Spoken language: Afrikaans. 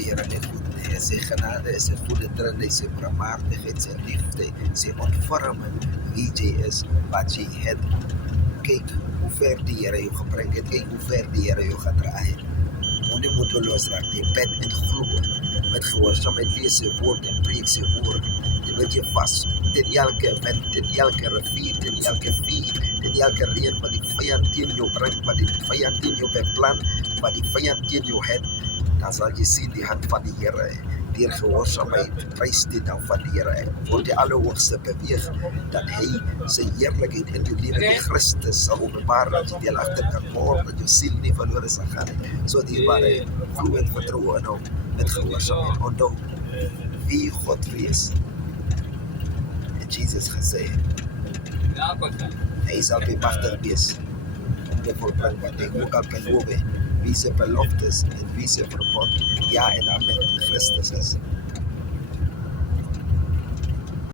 die Here net goed nie. Sy genade, sy goeie trinde, sy barmhartigheid, sy liefde, sy ontferming, wie jy is, wat jy het. Kyk hoe ver die Here jou gebring het, kyk hoe ver die Here jou gedra het. Moenie moedeloos raak nie, bid en glo, met gehoorsaamheid lees sy woord en preek sy woord. Jy word jy vas teen elke wind, teen elke rivier, teen elke vuur, teen elke reën wat die vyand teen jou bring, wat die vyand teen jou beplan, wat die vyand teen jou het, dan sal jy sien die hand van die Here. Deur gehoorsaamheid, prys die naam van die Here. Word die Allerhoogste beweeg, dat hy sy heerlikheid in jou lewe die Christus sal openbaar, dat jy deelagtig kan word, dat jou siel nie verlore sal gaan. So dierbare, glo en vertrou in hom, met gehoorsaamheid. Onthou, wie God wees. En Jesus gesê, hy sal bemagtig wees om te volbring wat hy ook al beloof, wie sy beloftes en wie sy verbond, ja en amen, Christus is.